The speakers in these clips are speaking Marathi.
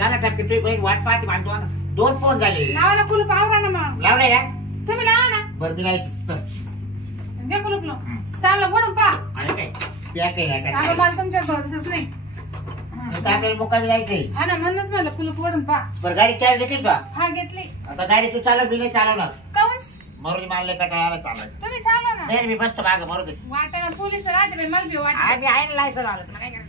चला टक्के तुझी बहीण वाट पाहते मानतो. 2 फोन झाले. लावा ना कुलूप, आवरा ना मग. लावलाय का तुम्ही लावा ना. बरं मी लाईक चल दे कुलूप लो. चाललं वडून पा. आणि काय प्या काही नाही आता मला तुमच्या भरोसाच नाही. आता आपल्याला मुक्कामी जायचंय. हा ना, म्हणूनच म्हणलं कुलूप वडून पा. बरं गाडी चार्ज घेतली का? हा घेतली. आता गाडी तू चालव, मी नाही चालवणार. काऊन? मरुदी मारले कटाळाला चालवायचं. तुम्ही चालवा ना. नाही मी बसतो मागं मरुदी. वाटाणा पोलीस राहते बाई, मला बी वाटत. आम्ही आहे ना लायसन आलं तुला काय करायचं.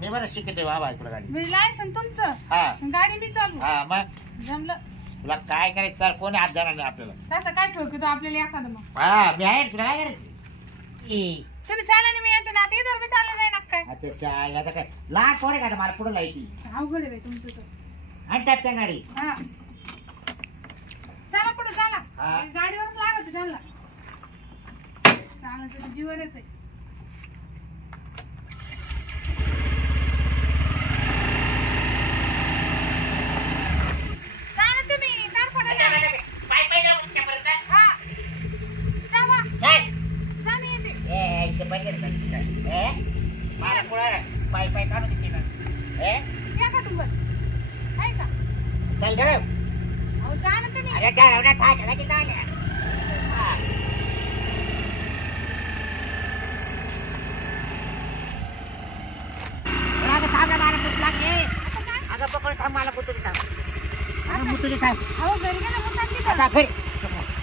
मी बरं शिकते बाबा तुला गाडी. म्हणजे लायसन तुमचं, हा गाडी मी चालू. हा मग जमलं. तुला काय करायचं चाल, कोणी हात जाणार नाही आपल्याला. तसं काय ठोकतो आपल्याला एखादं मग. हा मी आहे तुला काय करायचं. तुम्ही चाला ना, मी येते ना. आता इथं बी चाललं जाईना काय. आता आता काय लहान पोरे का मला पुढे लायची अवघड आहे बाई तुमचं तर. आणि टॅप गाडी. हा चला पुढे चला. हा. गाडीवरच लागत त्यांना. चालत तर जीवर येते. चाला तुम्ही कारखान्याला. हा जावा. जा मी येते. मला पुढे पाय पाय काढू देते ना. या का तुम्ही? आहे का? चल ठेव. अहो जा ना तुम्ही. अरे ठेव ना ठाक ना की काय मला भूक लागली. अगं पकड थांब, मला बुतुली थांब. बुतुली थांब. अहो घरी गेला मुतात तिथं. आता घरी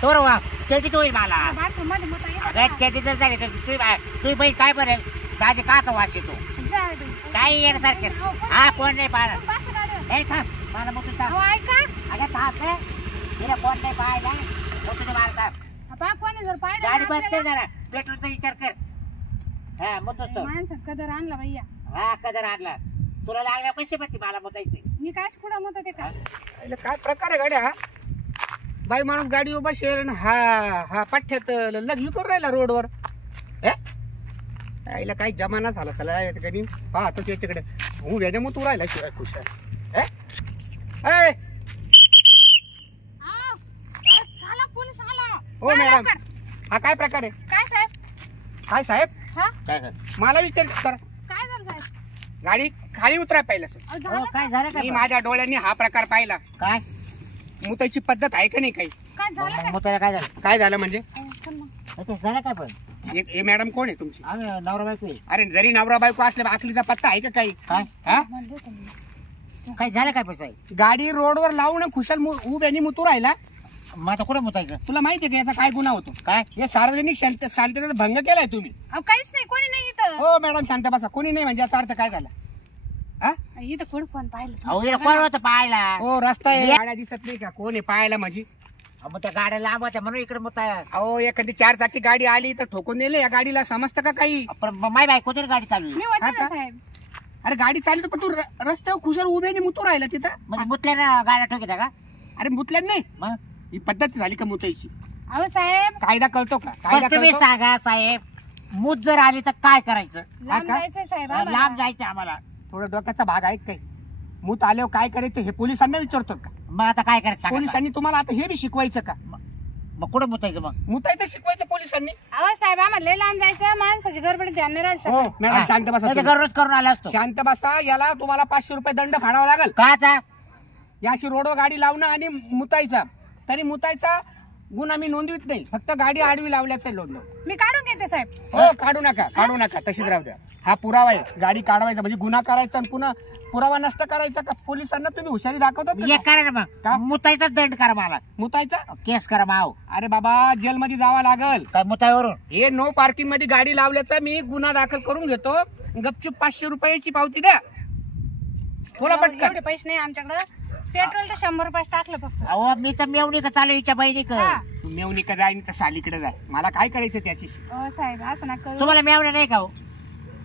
तोर वा चेटीत होईल मला. बाथरूम मध्ये मुता येत. अगं चेटी जर झाली तर तुझी बाई काय बरेल. ताजे काचा वास येतो. काही येण्यासारखे. हा कोण नाही पाहिलं. नाही थांब, मला बुतुली थांब. अहो ऐका. अगं थांब रे. तिला कोण नाही पाहिला. बुतुली मारता आपण कोणी जर पाहिलं गाडी ना बंद कर आपल्याला. जरा. पेट्रोलचा विचार कर. हा मुतोस तो. माणसात कदर आणला भैया. हा कदर आणला. तुला लागल्या पैसे पत्ती मला मुतायचे. मी काय पुढं मुत ते का. काय प्रकार आहे गाड्या. हा बाई माणूस गाडी उभा शेर हा हा पठ्ठ्यात लग्न करून राहिला रोडवर. आईला काही जमाना झाला सला कधी पाहतोच याच्याकडे. उभ्याने मग तू राहिला शिवाय खुश आहे. झाला पोलीस आला. हो मॅडम, हा काय प्रकार आहे. काय साहेब? काय साहेब, हा काय कर मला विचार कर. काय झालं साहेब? गाडी खाली उतराय पाहिलं सर. अहो, हो झालं काय झालं मी काय माझ्या डोळ्यांनी हा प्रकार पाहिला. काय मुताची पद्धत आहे का नाही काही. काय झालं काय? मुतायला काय झालं. काय झालं म्हणजे चल मग. ते झालं काय पण. हे मॅडम कोण आहे तुमची. आम्ही नवरा बायको आहे. अरे जरी नवरा बायको असले आखलीचा पत्ता आहे का काही. काय हा म्हणलं होतं मी. काय झालं काय पण साहेब. गाडी रोडवर लावून खुशाल उभ्यानी मुतू राहिला. मग आता कुठं मुतायचं. तुला माहितीये का याचा काय गुन्हा होतो. काय हे सार्वजनिक शांततेचा भंग केलाय तुम्ही. अहो काहीच नाही, कोणी नाही इथं. हो मॅडम शांत बसा. कोणी नाही म्हणजे याचा अर्थ काय झाला. हा इथं कोण फोन पाहिलं अहो इकडे कोण होतं पाहायला. हो रस्ता आहे. गाड्या दिसत नाही का. कोण आहे पाहायला माझी. मग त्या गाड्या लांब होत्या म्हणून इकडे मुताय. अहो एखादी 4 चाकी गाडी आली तर ठोकून दिले. या गाडीला समजतं का काही. पण माय बायको तरी गाडी चालू आहे. मी होते हा ना का? साहेब. अरे गाडी चालली तर पण तू रस्त्यावर खुशाल उभ्याने मुतू राहिला तिथं. म्हणजे मुतल्यानं गाड्या ठोकीत्या का. अरे मुतल्या नाही. मग ही पद्धत झाली का मुतायची. अहो साहेब कायदा कळतो का. बस कायदा तुम्ही कळतो. सांगा साहेब. मूत जर आली तर काय करायचं. लांब का? जायचंय साहेब लांब आम्हाला. जायचं आम्हाला. थोडं डोक्याचा भाग आहे काही. मूत आल्यावर काय करायचं हे पोलिसांना विचारतो का. मग आता काय करायचं सांगा. पोलिसांनी तुम्हाला आता हे बी शिकवायचं का. मग कुठं मुतायचं मग. मुतायचं शिकवायचं पोलिसांनी. अहो साहेब आम्हाला लय लांब जायचं. माणसाची गडबड ध्यान नाही राहिलं हो सकाळी. मॅडम शांत बसा नाही तर तुम्ही. दररोज करून आला असतो. शांत बसा. याला तुम्हाला 500 रुपये दंड फाडावा लागेल. काचा याशी रोडवर गाडी लावणं आणि मुतायचा. तरी मुतायचा गुन्हा मी नोंदवित नाही. फक्त गाडी आडवी लावल्याचं नोंद. मी काढून घेते साहेब. हो काढू नका तशीच राहू द्या. हा पुरावा आहे. गाडी काढवायचा म्हणजे गुन्हा करायचा आणि पुन्हा पुरावा नष्ट करायचा का. पोलिसांना तुम्ही हुशारी दाखवतात का? एक करा ना का? मग मुतायचा दंड करा मला. मुतायचा. केस करा माव. अरे बाबा जेलमध्ये जावं लागल. काय मुताईवरून. हे नो पार्किंग मध्ये गाडी लावल्याचा मी गुन्हा दाखल करून घेतो. गपचूप 500 रुपयाची पावती द्या. बोला पटकन. एवढे पैसे नाही आमच्याकडे. पेट्रोल तर 100 रुपये टाकलं फक्त. अहो मी तर मेवणी का चालू हिच्या बहिणी का. हा. मेवणी का जाय तर सालीकडे जाय. मला काय करायचं त्याची. अहो साहेब असं ना करू. तुम्हाला मेवण्या नाही का हो.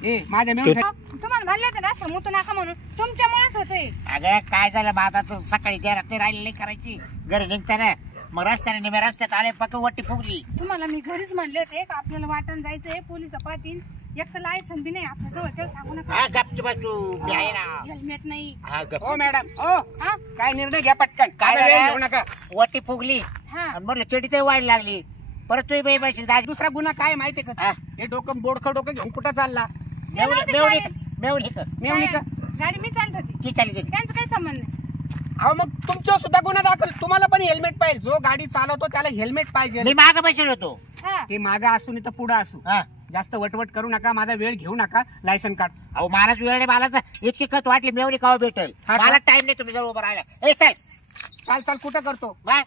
ए माझ्या मेवणी तुम्हाला म्हणले होते ना असं मुतू नका म्हणून. तुमच्यामुळेच होतंय. अगं काय झालं मग आता तू सकाळी त्या रात्री राहिलेली करायची घरी निघताना. मग रस्त्याने निम्या रस्त्यात आले पक्क वट्टी फुगली. तुम्हाला मी घरीच म्हणले होते का आपल्याला वाटण जायचंय. पोलीस पाहतील. एक तर लायसन बी नाही आपल्या जवळ. त्याला सांगू नका. हा गपची बसू मी आहे ना. हेल्मेट नाही. हा गप. हो मॅडम हो हा काय निर्णय घ्या पटकन. काय काय वेळ झालं? घेऊ नका. वट्टी फुगली हा आणि म्हणलं चेडीतही वाढ लागली. परत तुम्ही बाई बसली दाजी. दुसरा गुन्हा काय माहितीये हा. का. हे डोकं बोडखं घेऊन कुठं चालला. मेवणी नव्हते मेवणी काय? मेवणी का. मेवणी का. गाडी मी चालत होती, ती चालली होती. त्यांचं काही संबंध नाही. अहो मग तुमच्यावर सुद्धा गुन्हा दाखल. तुम्हाला पण हेल्मेट पाहिजे. जो गाडी चालवतो त्याला हेल्मेट पाहिजे. मी मागं बसेल होतो. हा. ते मागं असू नाही तर पुढं असू. हा. जास्त वटवट करू नका. माझा वेळ घेऊ नका. लायसन काढ. अहो मलाच वेळ नाही, मलाच इतकी खत वाटली मेवणी काव भेटेल. हा का? मला टाइम नाही तुम्ही जर उभं राहिला. ए चल चाल चाल कुठं करतो. बाय.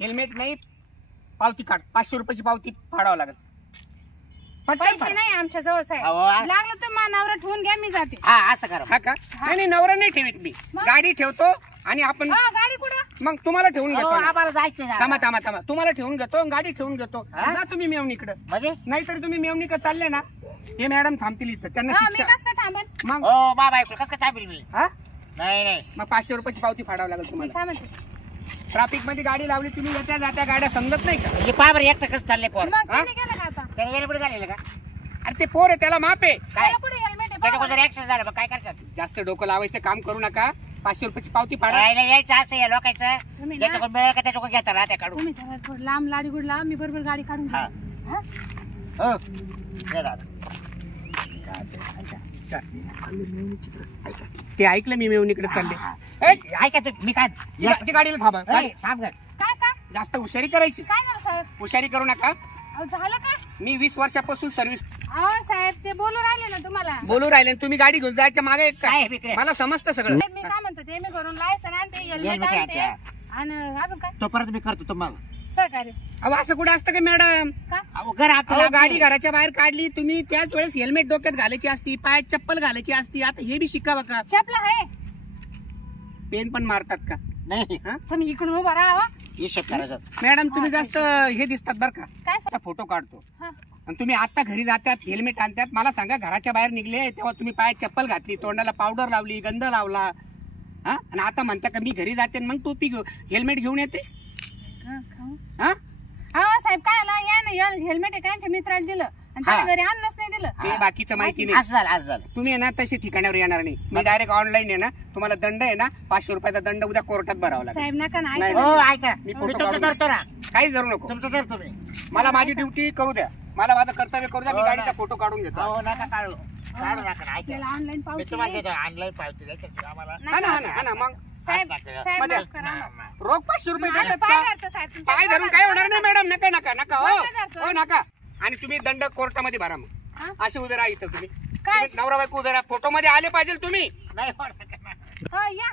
हेल्मेट नाही, पावती काढ. 500 रुपयाची पावती फाडावं लागेल. पटकन पैसे फाड. नाही आमच्या जवळ साहेब. अहो, लागलं तर मानावर ठेवून घ्या, मी जाते. हा असं करा. हा का? नाही नाही, नवरा नाही ठेवीत मी. मग? गाडी ठेवतो आणि आपण हा, गाडी कुठं? मग तुम्हाला ठेवून अहो, घेतो ना. आम्हाला जायचं थांबा थांबा थांबा. तुम्हाला ठेवून घेतो, गाडी ठेवून घेतो. हा? जा तुम्ही मेवणीकडे. म्हणजे नाहीतरी तुम्ही मेवणीकडे चालले ना, हे मॅडम थांबतील इथं. त्यांना हा, मी शिक्षा. कसं काय थांबेल? मग हो बाबा ऐकू कसं काय थांबेल मी. हा नाही नाही मग 500 रुपयाची पावती फाडावं लागेल मी तुम्हाला. काय म्हणते? ट्रॅफिक मध्ये गाडी लावली तुम्ही, येत्या जात्या गाड्या समजत नाही का? म्हणजे पाबर एकटं कसं चालले पोर. मग हा? त्याने केलं का आता? त्याने गेले पुढे झालेलं का अरे ते पोर आहे, त्याला माप आहे. काय त्याला कुठे हेल्मेट आहे? त्याच्या बघा. कोणतं ऍक्सिडेंट झालं मग काय करतात. जास्त डोकं लावायचं काम करू नका. 500 रुपयाची पावती फाडा. राहिलं यायचं असं या लोकांचं. तुम्ही ना- ज्याच्याकडून मिळेल का त्याच्याकडून घेता राहत्या काढून. तुम्ही जरा थोडं लांब लाडी गुडला, मी बरोबर गाडी काढून हा. घेईन. हा? हो दे दादा. ते ऐकलं मी मेवणीकडे चालले. हा. ए, ऐका तू मी काय ती गाडीला थांबा. ए, थांब गं. काय काय जास्त हुशारी करायची. काय झालं साहेब? हुशारी करू नका. अहो, झालं काय? मी 20 वर्षापासून सर्व्हिस अहो साहेब, ते बोलू राहिले ना तुम्हाला. बोलू राहिले आणि तुम्ही गाडी घेऊन जायच्या मागे आहेत साहेब का? इकडे. मला समजतं सगळं. साहेब, मी काय म्हणतो ते, मी घरून लायसन आणते, हेल्मेट हेल्मेट आणते आणते. आणि अजून काय तो परत मी करतो तुम्हाला. सहकार्य अहो असं कुठं असतं का मॅडम? का? अहो घर अहो आपलं गाडी घराच्या बाहेर काढली तुम्ही, त्याच वेळेस हेल्मेट डोक्यात घालायची असती, पायात चप्पल घालायची असती. आता हे बी शिका बघा. चपला आहे पेन पण मारतात का? नाही हा? तुम्ही इकडून उभा राहा. हिशोब करायचं. मॅडम तुम्ही जास्त हे दिसतात बरं का. काय असा फोटो काढतो हा. आणि तुम्ही आता घरी जातात, हेल्मेट आणतात. मला सांगा, घराच्या बाहेर निघले तेव्हा तुम्ही पायात चप्पल घातली, तोंडाला पावडर लावली, गंध लावला, हा? आणि आता म्हणता का मी घरी जाते आणि मग टोपी घेऊ, हेल्मेट घेऊन येते. खाऊ. हा? अहो साहेब, काय आला या ना, हेल्मेट एकाच्या मित्राला दिलं आणि त्याला घरी आणूनच नाही दिलं. ते बाकीचं माहिती नाही. असं झालं असं झालं. तुम्ही आहे ना तशी ठिकाणावर येणार नाही. मी डायरेक्ट ऑनलाईन आहे ना, तुम्हाला दंड आहे ना 500 रुपयाचा दंड उद्या कोर्टात भरावा लागेल. साहेब नका ना, नाही, ऐका हो ना. ऐका मी मी फोटो तुमचं काढून करतो ना. काहीच धरू नको. तुमचं करतो मी. मला माझी ड्युटी करू द्या. मला माझं कर्तव्य करू द्या. मी हो, गाडीचा नाही. फोटो काढून घेतो. हो नका काढू काढू नका ना, ऐका. त्याला ऑनलाईन मी पावती तुम्हाला देतो ऑनलाईन पावती द्यायची आम्हाला. हा ना हा ना हा ना. मग साहेब असं नका. साहेब मध्ये- माफ करा ना. रोख 500 रुपये मला देतात पाय का? धरतो साहेब, तुमच्या पाय धरून काय होणार नाही मॅडम. नका नका नका. हो पाय धरतो. हो नका. आणि तुम्ही दंड कोर्टामध्ये भरा. मग हा? असे उभे राहा इथं तुम्ही. काय? तुम्ही नवरा बायको उभे राहा. फोटो मध्ये आले पाहिजे तुम्ही. नाही हो, नका ना. हो या.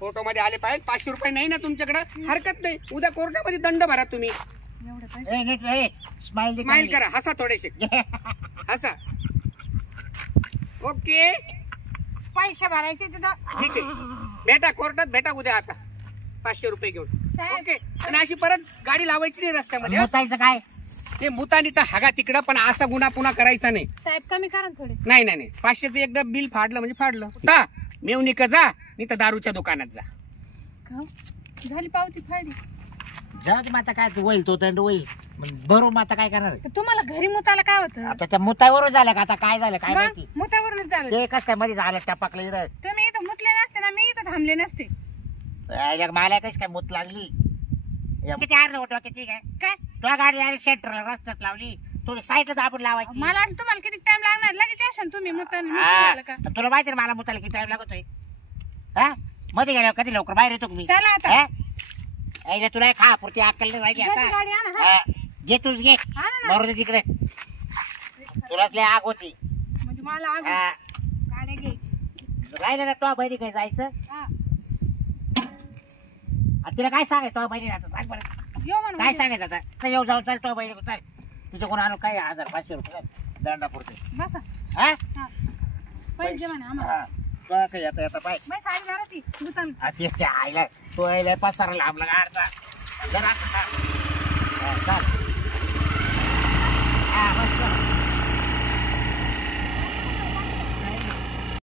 फोटो मध्ये आले पाहिजे. 500 रुपये नाही ना तुमच्याकडे, हरकत नाही. उद्या कोर्टामध्ये दंड भरा तुम्ही. एवढं पैसे. ए, नीट रे. स्माइल दे स्माइल चांगली. करा. हसा थोडेसे. हसा. ओके पैसे भरायचे तिथं. ठीक आहे. भेटा कोर्टात भेटा उद्या आता 500 रुपये घेऊन. साहेब. ओके. आणि अशी परत गाडी लावायची नाही रस्त्यामध्ये. हं? मुतायचं काय ते मुतानी तर हागा तिकडं, पण असा गुन्हा पुन्हा करायचा नाही. साहेब कमी करा ना थोडे. नाही नाही नाही. 500चं एकदा बिल फाडलं म्हणजे फाडलं. जा मेवणी का जा, नाही तर दारूच्या दुकानात जा. खाऊ. झाली पावती फाडी. जाऊ दे माता, काय होईल तो दंड होईल बरोबर. माता काय करणार आहे? तर तुम्हाला घरी मुताला काय होतं? आता त्या मुतावरून झालं का? आता काय झालं काय माहिती. मग मुतावरूनच झालं. ते कस काय मध्ये झालं टपाकलं इकडं. तुम्ही इथं मुतले नसते ना, मी इथं थांबले नसते. मला कशी काय मूत लागली. किती अर्ध होतो किती काय काय तुला गाडी डायरेक्ट सेंटरला रस्त्यात लावली. थोडी साईडला दाबून लावायची. मला वाटलं तुम्हाला किती टाइम लागणार, लगेच असेल तुम्ही मुताला हा. झालं का? तुला माहिती ना मला मुताला किती टाइम लागतोय. हा मध्ये गेल्यावर कधी लवकर बाहेर येतो मी. चला आता. ऐला तुला खा पुरती अक्कल नाही राहिली घ्या ती आता. गाडी आणा, हा. हा. घे तूच घे. आणा ना. बरोबर तिकडे तुलाच लय आग होती. म्हणजे मला आग हा. गाड्या घ्यायची. राहिलं ना तो बहिणी काय जायचं. हा. आता तिला काय सांगायचं तो बहिणी आता सांग बरं. येऊ म्हणून. काय सांगायचं आता तर येऊ जाऊ चाल तो बहिणी चाल तिच्याकडून आणू काय 1500 रुपये दंडापुरते. बसा. हा हा. पैसे दे म्हणा आम्हाला. हा. तो काय येता येता पाय बाई साडी घाला ती मुताला. अतिशय आईला तो यायला पसारा लांबला गाडचा जरा असं चाल. हा, चाल. हा, बस, बस.